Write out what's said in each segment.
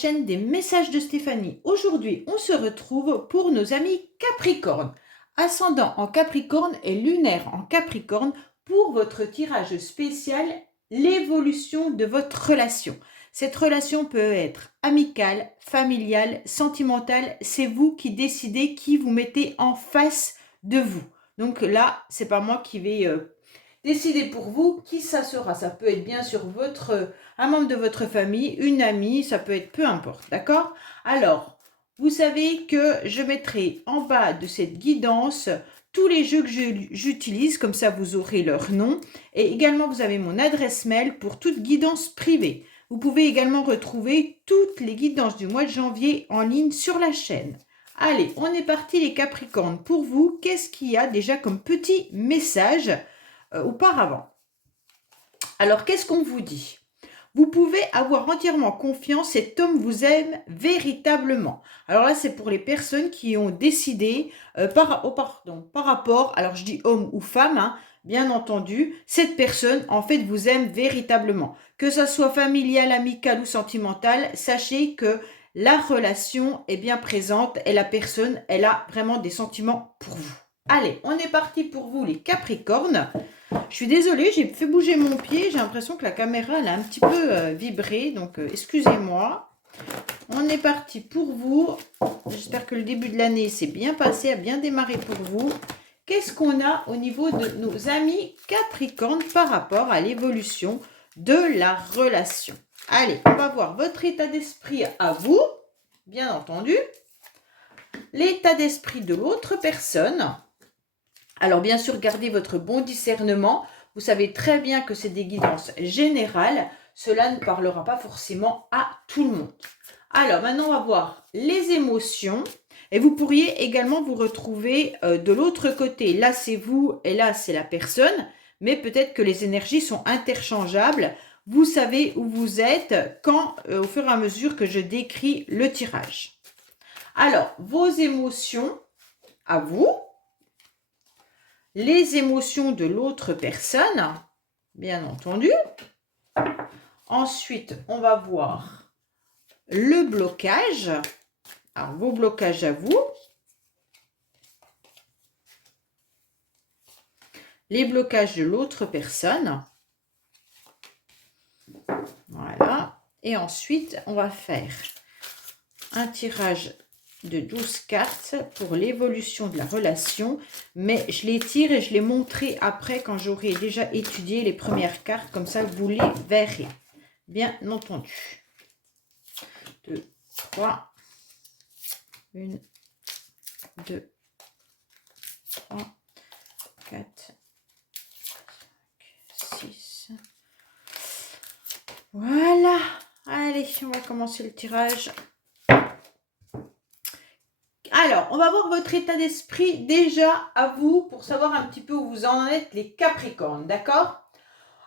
chaîne des messages de Stéphanie. Aujourd'hui, on se retrouve pour nos amis Capricorne. Ascendant en Capricorne et lunaire en Capricorne pour votre tirage spécial, l'évolution de votre relation. Cette relation peut être amicale, familiale, sentimentale. C'est vous qui décidez qui vous mettez en face de vous. Donc là, c'est pas moi qui vais décider pour vous qui ça sera. Ça peut être bien sûr un membre de votre famille, une amie, ça peut être peu importe, d'accord? Alors, vous savez que je mettrai en bas de cette guidance tous les jeux que j'utilise, comme ça vous aurez leur nom. Et également, vous avez mon adresse mail pour toute guidance privée. Vous pouvez également retrouver toutes les guidances du mois de janvier en ligne sur la chaîne. Allez, on est parti les Capricornes. Pour vous, qu'est-ce qu'il y a déjà comme petit message auparavant? Alors, qu'est-ce qu'on vous dit? Vous pouvez avoir entièrement confiance, cet homme vous aime véritablement. Alors là, c'est pour les personnes qui ont décidé par rapport, alors je dis homme ou femme, hein, bien entendu, cette personne, en fait, vous aime véritablement. Que ça soit familial, amical ou sentimental, sachez que la relation est bien présente et la personne, elle a vraiment des sentiments pour vous. Allez, on est parti pour vous, les Capricornes. Je suis désolée, j'ai fait bouger mon pied. J'ai l'impression que la caméra, elle a un petit peu vibré. Donc, excusez-moi. On est parti pour vous. J'espère que le début de l'année s'est bien passé, a bien démarré pour vous. Qu'est-ce qu'on a au niveau de nos amis Capricornes par rapport à l'évolution de la relation? Allez, on va voir votre état d'esprit à vous, bien entendu. L'état d'esprit de l'autre personne. Alors, bien sûr, gardez votre bon discernement. Vous savez très bien que c'est des guidances générales. Cela ne parlera pas forcément à tout le monde. Alors, maintenant, on va voir les émotions. Et vous pourriez également vous retrouver de l'autre côté. Là, c'est vous et là, c'est la personne. Mais peut-être que les énergies sont interchangeables. Vous savez où vous êtes quand, au fur et à mesure que je décris le tirage. Alors, vos émotions à vous. Les émotions de l'autre personne, bien entendu. Ensuite, on va voir le blocage. Alors, vos blocages à vous. Les blocages de l'autre personne. Voilà. Et ensuite, on va faire un tirage de 12 cartes pour l'évolution de la relation, mais je les tire et je les montrerai après quand j'aurai déjà étudié les premières cartes, comme ça vous les verrez, bien entendu. 2, 3, 1, 2, 3, 4, 5, 6. Voilà, allez, on va commencer le tirage. Alors, on va voir votre état d'esprit déjà à vous pour savoir un petit peu où vous en êtes les Capricornes, d'accord?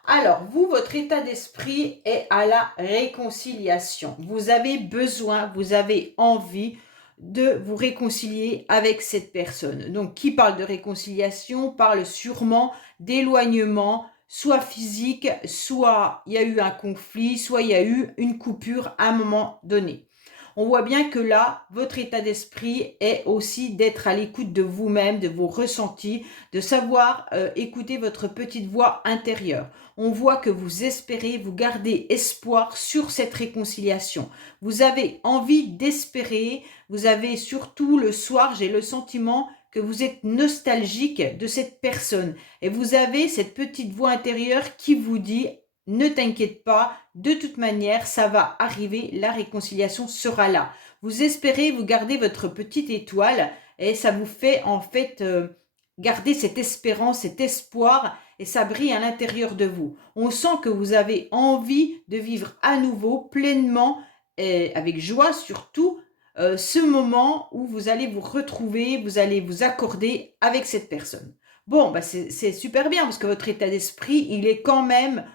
Alors, vous, votre état d'esprit est à la réconciliation. Vous avez besoin, vous avez envie de vous réconcilier avec cette personne. Donc, qui parle de réconciliation parle sûrement d'éloignement, soit physique, soit il y a eu un conflit, soit il y a eu une coupure à un moment donné. On voit bien que là, votre état d'esprit est aussi d'être à l'écoute de vous-même, de vos ressentis, de savoir écouter votre petite voix intérieure. On voit que vous espérez, vous gardez espoir sur cette réconciliation. Vous avez envie d'espérer, vous avez surtout le soir, j'ai le sentiment que vous êtes nostalgique de cette personne. Et vous avez cette petite voix intérieure qui vous dit « Ne t'inquiète pas, de toute manière, ça va arriver, la réconciliation sera là. » Vous espérez, vous gardez votre petite étoile et ça vous fait en fait garder cette espérance, cet espoir et ça brille à l'intérieur de vous. On sent que vous avez envie de vivre à nouveau pleinement et avec joie surtout ce moment où vous allez vous retrouver, vous allez vous accorder avec cette personne. Bon, bah c'est super bien parce que votre état d'esprit, il est quand même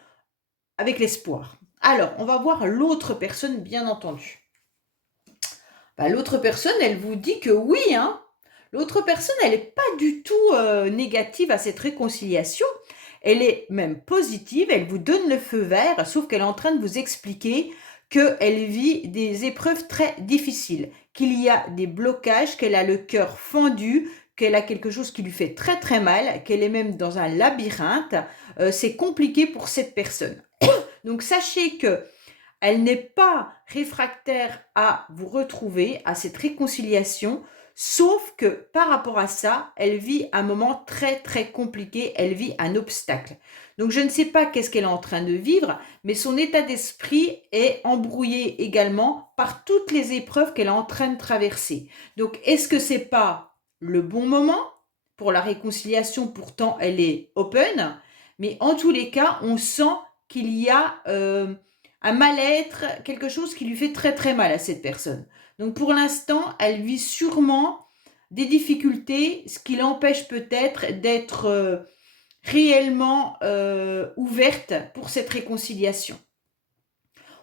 avec l'espoir. Alors, on va voir l'autre personne, bien entendu. Bah, l'autre personne, elle vous dit que oui, hein. L'autre personne, elle n'est pas du tout négative à cette réconciliation. Elle est même positive, elle vous donne le feu vert, sauf qu'elle est en train de vous expliquer qu'elle vit des épreuves très difficiles, qu'il y a des blocages, qu'elle a le cœur fendu, qu'elle a quelque chose qui lui fait très très mal, qu'elle est même dans un labyrinthe. C'est compliqué pour cette personne. Donc sachez que elle n'est pas réfractaire à vous retrouver, à cette réconciliation, sauf que par rapport à ça, elle vit un moment très très compliqué, elle vit un obstacle. Donc je ne sais pas qu'est-ce qu'elle est en train de vivre, mais son état d'esprit est embrouillé également par toutes les épreuves qu'elle est en train de traverser. Donc est-ce que c'est pas le bon moment pour la réconciliation? Pourtant elle est open, mais en tous les cas, on sent qu'il y a un mal-être, quelque chose qui lui fait très très mal à cette personne. Donc pour l'instant, elle vit sûrement des difficultés, ce qui l'empêche peut-être d'être réellement ouverte pour cette réconciliation.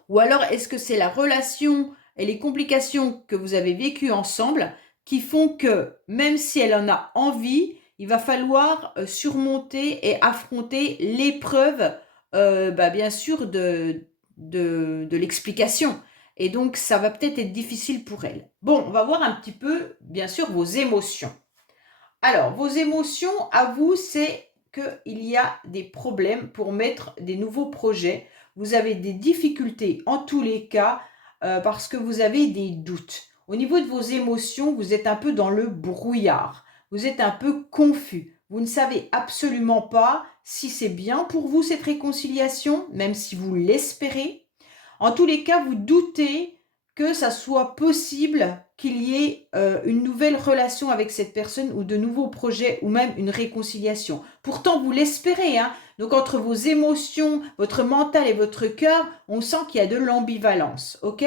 Ou alors est-ce que c'est la relation et les complications que vous avez vécues ensemble qui font que même si elle en a envie, il va falloir surmonter et affronter l'épreuve, bien sûr, de l'explication. Et donc, ça va peut-être être difficile pour elle. Bon, on va voir un petit peu, bien sûr, vos émotions. Alors, vos émotions, à vous, c'est qu'il y a des problèmes pour mettre des nouveaux projets. Vous avez des difficultés en tous les cas parce que vous avez des doutes. Au niveau de vos émotions, vous êtes un peu dans le brouillard. Vous êtes un peu confus. Vous ne savez absolument pas si c'est bien pour vous cette réconciliation, même si vous l'espérez. En tous les cas, vous doutez que ça soit possible qu'il y ait une nouvelle relation avec cette personne ou de nouveaux projets ou même une réconciliation. Pourtant, vous l'espérez, hein. Donc, entre vos émotions, votre mental et votre cœur, on sent qu'il y a de l'ambivalence, ok?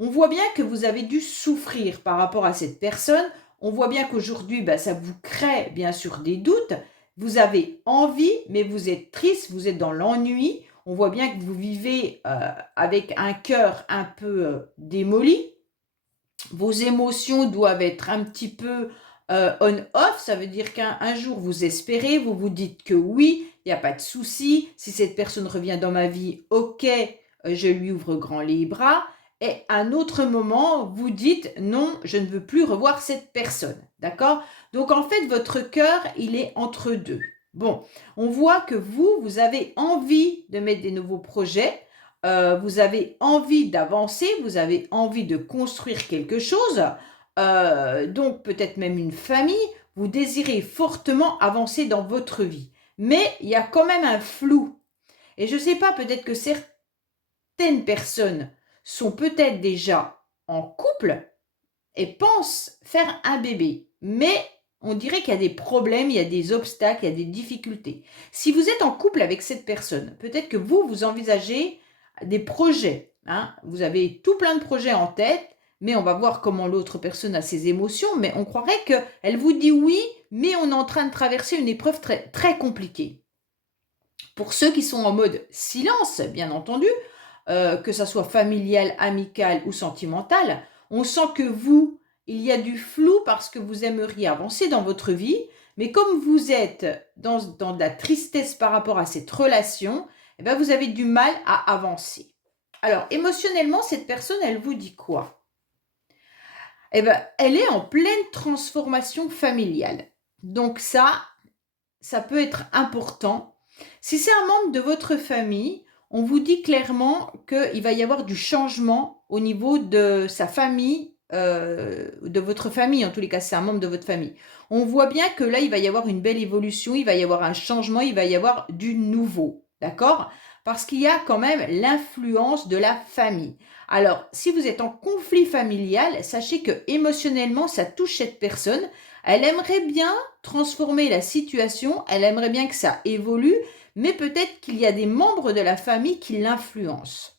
On voit bien que vous avez dû souffrir par rapport à cette personne. On voit bien qu'aujourd'hui, ça vous crée bien sûr des doutes. Vous avez envie, mais vous êtes triste, vous êtes dans l'ennui. On voit bien que vous vivez avec un cœur un peu démoli. Vos émotions doivent être un petit peu on-off. Ça veut dire qu'un jour, vous espérez, vous vous dites que oui, il n'y a pas de souci. Si cette personne revient dans ma vie, ok, je lui ouvre grand les bras. Et à un autre moment, vous dites non, je ne veux plus revoir cette personne. D'accord? Donc en fait, votre cœur, il est entre deux. Bon, on voit que vous avez envie de mettre des nouveaux projets, vous avez envie d'avancer, vous avez envie de construire quelque chose, donc peut-être même une famille, vous désirez fortement avancer dans votre vie. Mais il y a quand même un flou. Et je ne sais pas, peut-être que certaines personnes sont peut-être déjà en couple et pensent faire un bébé. Mais on dirait qu'il y a des problèmes, il y a des obstacles, il y a des difficultés. Si vous êtes en couple avec cette personne, peut-être que vous envisagez des projets. Hein. Vous avez tout plein de projets en tête, mais on va voir comment l'autre personne a ses émotions. Mais on croirait qu'elle vous dit oui, mais on est en train de traverser une épreuve très, très compliquée. Pour ceux qui sont en mode silence, bien entendu, que ça soit familial, amical ou sentimental, on sent que il y a du flou parce que vous aimeriez avancer dans votre vie, mais comme vous êtes dans de la tristesse par rapport à cette relation, vous avez du mal à avancer. Alors, émotionnellement, cette personne, elle vous dit quoi? Elle est en pleine transformation familiale. Donc ça peut être important. Si c'est un membre de votre famille, on vous dit clairement qu'il va y avoir du changement au niveau de sa famille, de votre famille, en tous les cas, c'est un membre de votre famille. On voit bien que là, il va y avoir une belle évolution, il va y avoir un changement, il va y avoir du nouveau, d'accord? Parce qu'il y a quand même l'influence de la famille. Alors, si vous êtes en conflit familial, sachez que émotionnellement, ça touche cette personne. Elle aimerait bien transformer la situation, elle aimerait bien que ça évolue, mais peut-être qu'il y a des membres de la famille qui l'influencent.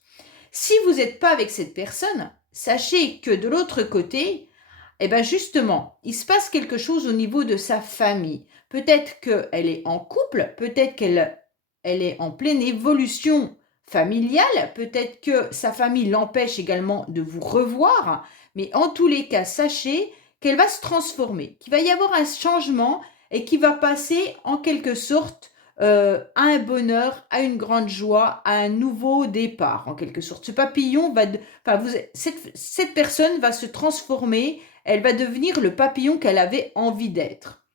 Si vous n'êtes pas avec cette personne, sachez que de l'autre côté, justement, il se passe quelque chose au niveau de sa famille. Peut-être qu'elle est en couple, peut-être qu'elle est en pleine évolution familiale, peut-être que sa famille l'empêche également de vous revoir, mais en tous les cas, sachez qu'elle va se transformer, qu'il va y avoir un changement et qui va passer en quelque sorte à un bonheur, à une grande joie, à un nouveau départ, en quelque sorte. Ce papillon va... cette personne va se transformer, elle va devenir le papillon qu'elle avait envie d'être.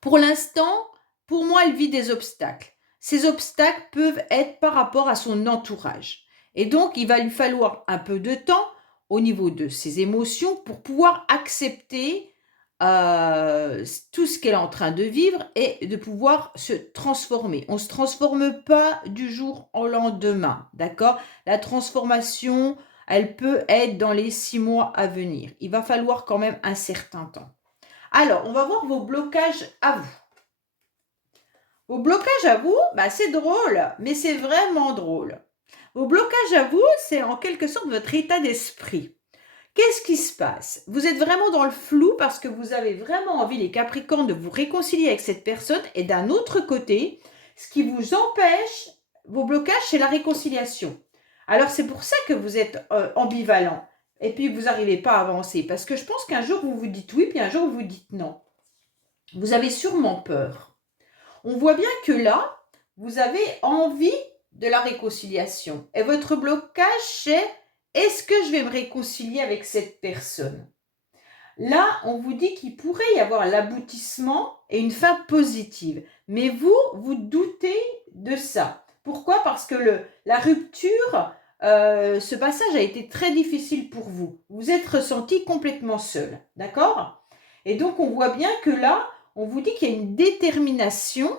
Pour l'instant, pour moi, elle vit des obstacles. Ces obstacles peuvent être par rapport à son entourage. Et donc, il va lui falloir un peu de temps au niveau de ses émotions pour pouvoir accepter tout ce qu'elle est en train de vivre et de pouvoir se transformer. On ne se transforme pas du jour au lendemain, d'accord? La transformation, elle peut être dans les 6 mois à venir. Il va falloir quand même un certain temps. Alors, on va voir vos blocages à vous. Vos blocages à vous, c'est drôle, mais c'est vraiment drôle. Vos blocages à vous, c'est en quelque sorte votre état d'esprit. Qu'est-ce qui se passe? Vous êtes vraiment dans le flou parce que vous avez vraiment envie, les Capricornes, de vous réconcilier avec cette personne. Et d'un autre côté, ce qui vous empêche, vos blocages, c'est la réconciliation. Alors, c'est pour ça que vous êtes ambivalent. Et puis, vous n'arrivez pas à avancer. Parce que je pense qu'un jour, vous vous dites oui, puis un jour, vous vous dites non. Vous avez sûrement peur. On voit bien que là, vous avez envie de la réconciliation. Et votre blocage, c'est est-ce que je vais me réconcilier avec cette personne? Là, on vous dit qu'il pourrait y avoir l'aboutissement et une fin positive. Mais vous, vous doutez de ça. Pourquoi? Parce que la rupture, ce passage a été très difficile pour vous. Vous êtes ressenti complètement seul. D'accord? Et donc, on voit bien que là, on vous dit qu'il y a une détermination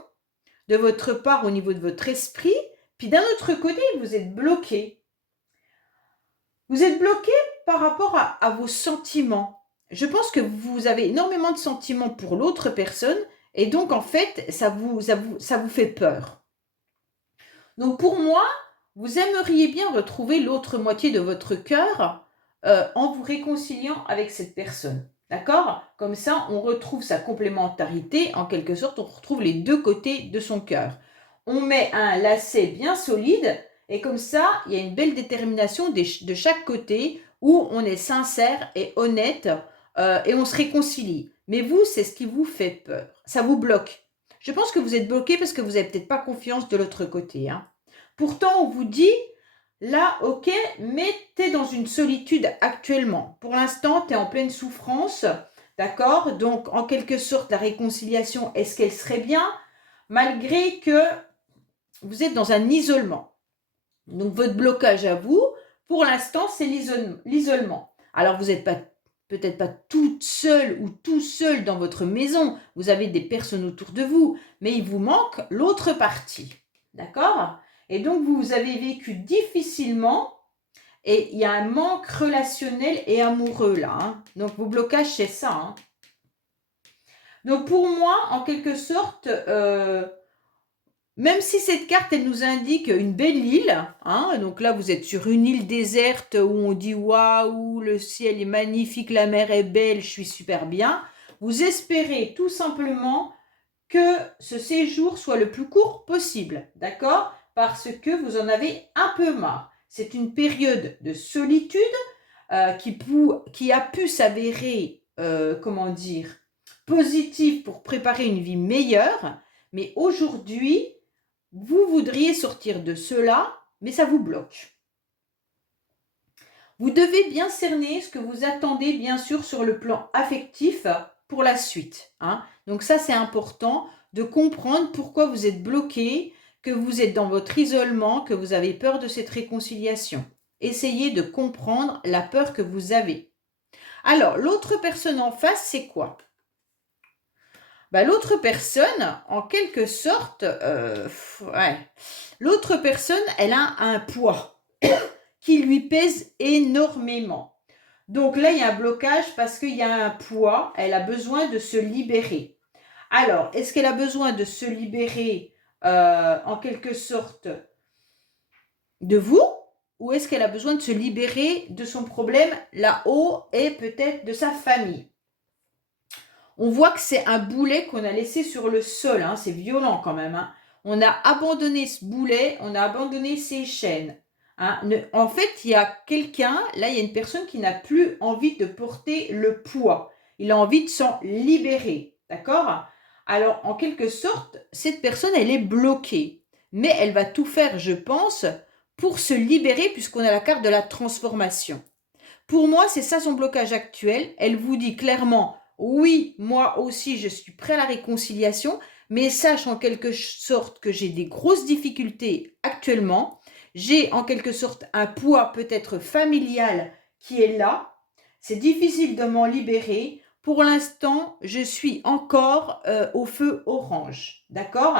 de votre part au niveau de votre esprit. Puis d'un autre côté, vous êtes bloqué. Vous êtes bloqué par rapport à vos sentiments. Je pense que vous avez énormément de sentiments pour l'autre personne et donc en fait, ça vous fait peur. Donc pour moi, vous aimeriez bien retrouver l'autre moitié de votre cœur en vous réconciliant avec cette personne. D'accord? Comme ça, on retrouve sa complémentarité. En quelque sorte, on retrouve les deux côtés de son cœur. On met un lacet bien solide et comme ça, il y a une belle détermination de chaque côté où on est sincère et honnête et on se réconcilie. Mais vous, c'est ce qui vous fait peur. Ça vous bloque. Je pense que vous êtes bloqué parce que vous n'avez peut-être pas confiance de l'autre côté. Hein. Pourtant, on vous dit, là, ok, mais tu es dans une solitude actuellement. Pour l'instant, tu es en pleine souffrance, d'accord? Donc, en quelque sorte, la réconciliation, est-ce qu'elle serait bien? Malgré que vous êtes dans un isolement. Donc, votre blocage à vous, pour l'instant, c'est l'isolement. Alors, vous n'êtes peut-être pas toute seule ou tout seul dans votre maison. Vous avez des personnes autour de vous, mais il vous manque l'autre partie. D'accord? Et donc, vous avez vécu difficilement et il y a un manque relationnel et amoureux là. Hein. Donc, vos blocages, c'est ça. Hein. Donc, pour moi, en quelque sorte, même si cette carte, elle nous indique une belle île, hein, donc là, vous êtes sur une île déserte où on dit « Waouh, le ciel est magnifique, la mer est belle, je suis super bien », vous espérez tout simplement que ce séjour soit le plus court possible, d'accord? Parce que vous en avez un peu marre. C'est une période de solitude qui a pu s'avérer, positive pour préparer une vie meilleure, mais aujourd'hui, vous voudriez sortir de cela, mais ça vous bloque. Vous devez bien cerner ce que vous attendez, bien sûr, sur le plan affectif pour la suite. Hein. Donc ça, c'est important de comprendre pourquoi vous êtes bloqué, que vous êtes dans votre isolement, que vous avez peur de cette réconciliation. Essayez de comprendre la peur que vous avez. Alors, l'autre personne en face, c'est quoi? L'autre personne, en quelque sorte, l'autre personne, elle a un poids qui lui pèse énormément. Donc là, il y a un blocage parce qu'il y a un poids, elle a besoin de se libérer. Alors, est-ce qu'elle a besoin de se libérer en quelque sorte de vous ou est-ce qu'elle a besoin de se libérer de son problème là-haut et peut-être de sa famille? On voit que c'est un boulet qu'on a laissé sur le sol, hein, c'est violent quand même. Hein. On a abandonné ce boulet, on a abandonné ses chaînes. Hein. En fait, il y a quelqu'un, là il y a une personne qui n'a plus envie de porter le poids. Il a envie de s'en libérer, d'accord? Alors, en quelque sorte, cette personne, elle est bloquée. Mais elle va tout faire, je pense, pour se libérer puisqu'on a la carte de la transformation. Pour moi, c'est ça son blocage actuel. Elle vous dit clairement, oui, moi aussi, je suis prêt à la réconciliation, mais sache en quelque sorte que j'ai des grosses difficultés actuellement. J'ai en quelque sorte un poids peut-être familial qui est là. C'est difficile de m'en libérer. Pour l'instant, je suis encore au feu orange. D'accord?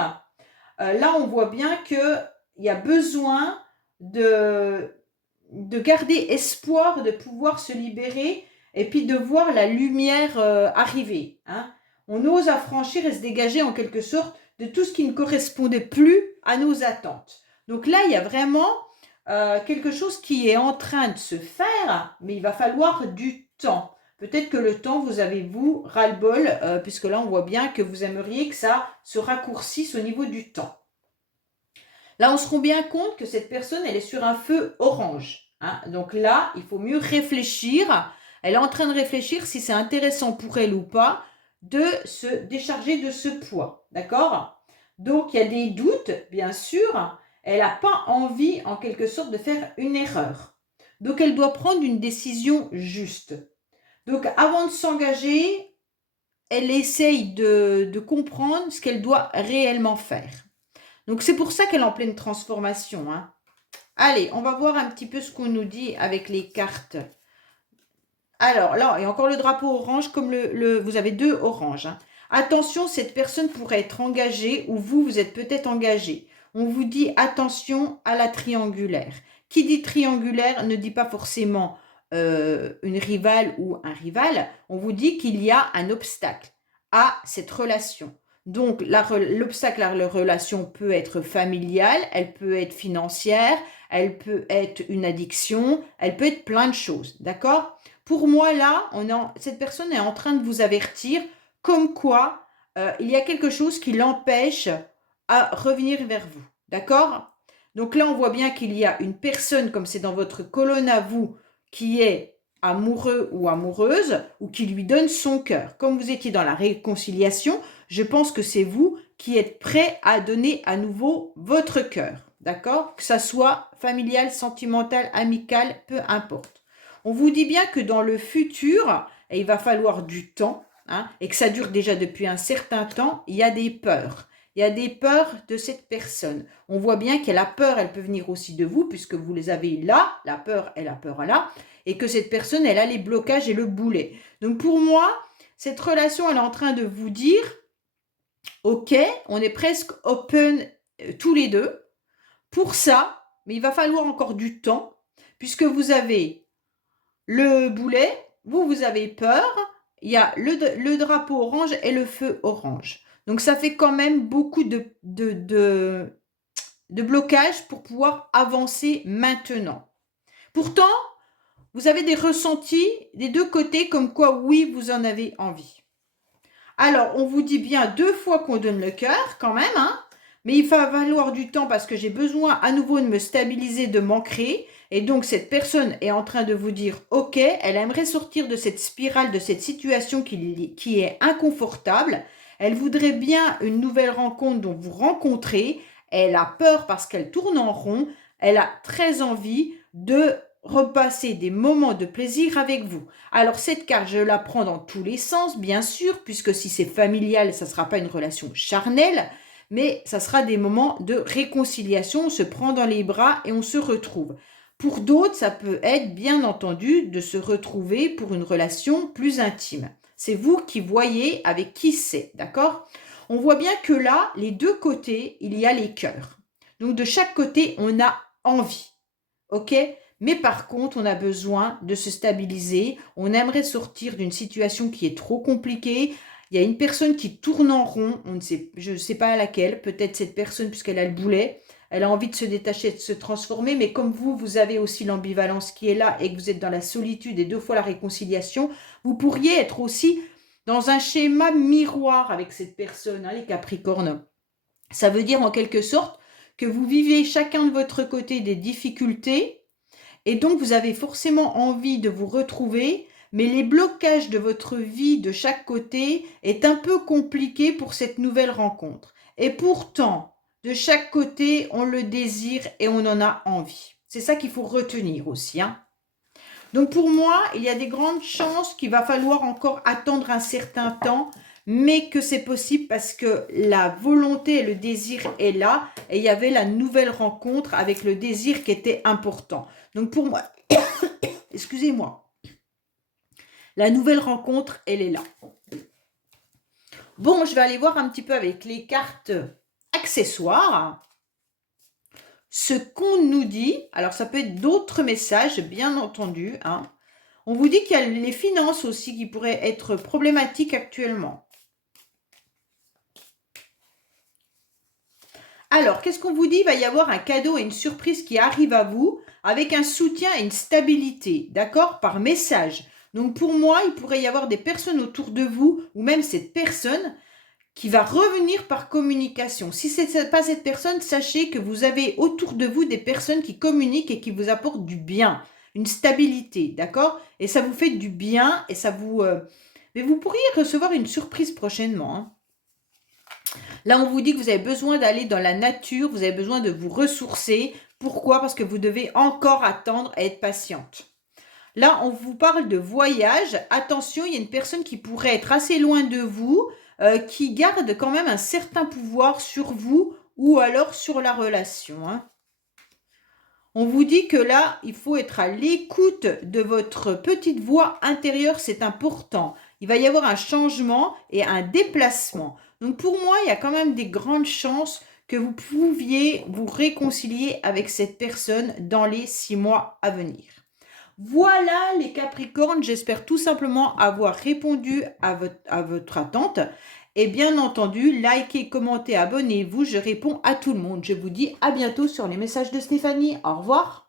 Là, on voit bien qu'il y a besoin de garder espoir de pouvoir se libérer et puis de voir la lumière arriver. Hein. On ose affranchir et se dégager en quelque sorte de tout ce qui ne correspondait plus à nos attentes. Donc là, il y a vraiment quelque chose qui est en train de se faire, mais il va falloir du temps. Peut-être que le temps, vous avez, vous, ras-le-bol, puisque là, on voit bien que vous aimeriez que ça se raccourcisse au niveau du temps. Là, on se rend bien compte que cette personne, elle est sur un feu orange. Hein. Donc là, il faut mieux réfléchir. Elle est en train de réfléchir si c'est intéressant pour elle ou pas de se décharger de ce poids. D'accord? Donc, il y a des doutes, bien sûr. Elle n'a pas envie, en quelque sorte, de faire une erreur. Donc, elle doit prendre une décision juste. Donc, avant de s'engager, elle essaye de comprendre ce qu'elle doit réellement faire. Donc, c'est pour ça qu'elle est en pleine transformation. Hein. Allez, on va voir un petit peu ce qu'on nous dit avec les cartes. Alors, là, il y a encore le drapeau orange, comme vous avez deux oranges. Hein. Attention, cette personne pourrait être engagée ou vous êtes peut-être engagé. On vous dit attention à la triangulaire. Qui dit triangulaire ne dit pas forcément une rivale ou un rival. On vous dit qu'il y a un obstacle à cette relation. Donc, l'obstacle à la relation peut être familial, elle peut être financière, elle peut être une addiction, elle peut être plein de choses. D'accord ? Pour moi, là, cette personne est en train de vous avertir comme quoi il y a quelque chose qui l'empêche à revenir vers vous. D'accord? Donc là, on voit bien qu'il y a une personne, comme c'est dans votre colonne à vous, qui est amoureux ou amoureuse, ou qui lui donne son cœur. Comme vous étiez dans la réconciliation, je pense que c'est vous qui êtes prêt à donner à nouveau votre cœur. D'accord? Que ça soit familial, sentimental, amical, peu importe. On vous dit bien que dans le futur, et il va falloir du temps, hein, et que ça dure déjà depuis un certain temps, il y a des peurs. Il y a des peurs de cette personne. On voit bien que la peur, elle peut venir aussi de vous, puisque vous les avez là, la peur et la peur là, et que cette personne, elle a les blocages et le boulet. Donc pour moi, cette relation, elle est en train de vous dire, ok, on est presque open tous les deux pour ça, mais il va falloir encore du temps, puisque vous avez le boulet, vous avez peur, il y a le drapeau orange et le feu orange. Donc, ça fait quand même beaucoup de blocage pour pouvoir avancer maintenant. Pourtant, vous avez des ressentis des deux côtés comme quoi, oui, vous en avez envie. Alors, on vous dit bien 2 fois qu'on donne le cœur quand même, hein, mais il va falloir du temps parce que j'ai besoin à nouveau de me stabiliser, de m'ancrer. Et donc, cette personne est en train de vous dire, ok, elle aimerait sortir de cette spirale, de cette situation qui est inconfortable. Elle voudrait bien une nouvelle rencontre dont vous rencontrez. Elle a peur parce qu'elle tourne en rond. Elle a très envie de repasser des moments de plaisir avec vous. Alors, cette carte, je la prends dans tous les sens, bien sûr, puisque si c'est familial, ça ne sera pas une relation charnelle, mais ça sera des moments de réconciliation. On se prend dans les bras et on se retrouve. Pour d'autres, ça peut être, bien entendu, de se retrouver pour une relation plus intime. C'est vous qui voyez avec qui c'est, d'accord? On voit bien que là, les deux côtés, il y a les cœurs. Donc, de chaque côté, on a envie, ok? Mais par contre, on a besoin de se stabiliser. On aimerait sortir d'une situation qui est trop compliquée. Il y a une personne qui tourne en rond. Je ne sais pas laquelle. Peut-être cette personne, puisqu'elle a le boulet. Elle a envie de se détacher, de se transformer. Mais comme vous avez aussi l'ambivalence qui est là et que vous êtes dans la solitude et 2 fois la réconciliation, vous pourriez être aussi dans un schéma miroir avec cette personne, hein, les Capricornes. Ça veut dire en quelque sorte que vous vivez chacun de votre côté des difficultés. Et donc, vous avez forcément envie de vous retrouver, mais les blocages de votre vie de chaque côté est un peu compliqué pour cette nouvelle rencontre. Et pourtant, de chaque côté, on le désire et on en a envie. C'est ça qu'il faut retenir aussi, hein. Donc pour moi, il y a des grandes chances qu'il va falloir encore attendre un certain temps, mais que c'est possible parce que la volonté et le désir est là, et il y avait la nouvelle rencontre avec le désir qui était important. Donc pour moi, excusez-moi, la nouvelle rencontre, elle est là. Bon, je vais aller voir un petit peu avec les cartes accessoires ce qu'on nous dit. Alors, ça peut être d'autres messages, bien entendu, hein. On vous dit qu'il y a les finances aussi qui pourraient être problématiques actuellement. Alors, qu'est-ce qu'on vous dit? Il va y avoir un cadeau et une surprise qui arrive à vous avec un soutien et une stabilité, d'accord? Par message. Donc, pour moi, il pourrait y avoir des personnes autour de vous ou même cette personne qui va revenir par communication. Si ce n'est pas cette personne, sachez que vous avez autour de vous des personnes qui communiquent et qui vous apportent du bien, une stabilité, d'accord? Et ça vous fait du bien et ça vous... Mais vous pourriez recevoir une surprise prochainement, hein. Là, on vous dit que vous avez besoin d'aller dans la nature, vous avez besoin de vous ressourcer. Pourquoi? Parce que vous devez encore attendre et être patiente. Là, on vous parle de voyage. Attention, il y a une personne qui pourrait être assez loin de vous, qui garde quand même un certain pouvoir sur vous ou alors sur la relation, hein. On vous dit que là, il faut être à l'écoute de votre petite voix intérieure, c'est important. Il va y avoir un changement et un déplacement. Donc pour moi, il y a quand même des grandes chances que vous pouviez vous réconcilier avec cette personne dans les 6 mois à venir. Voilà les Capricornes, j'espère tout simplement avoir répondu à votre attente. Et bien entendu, likez, commentez, abonnez-vous, je réponds à tout le monde. Je vous dis à bientôt sur les messages de Stéphanie. Au revoir.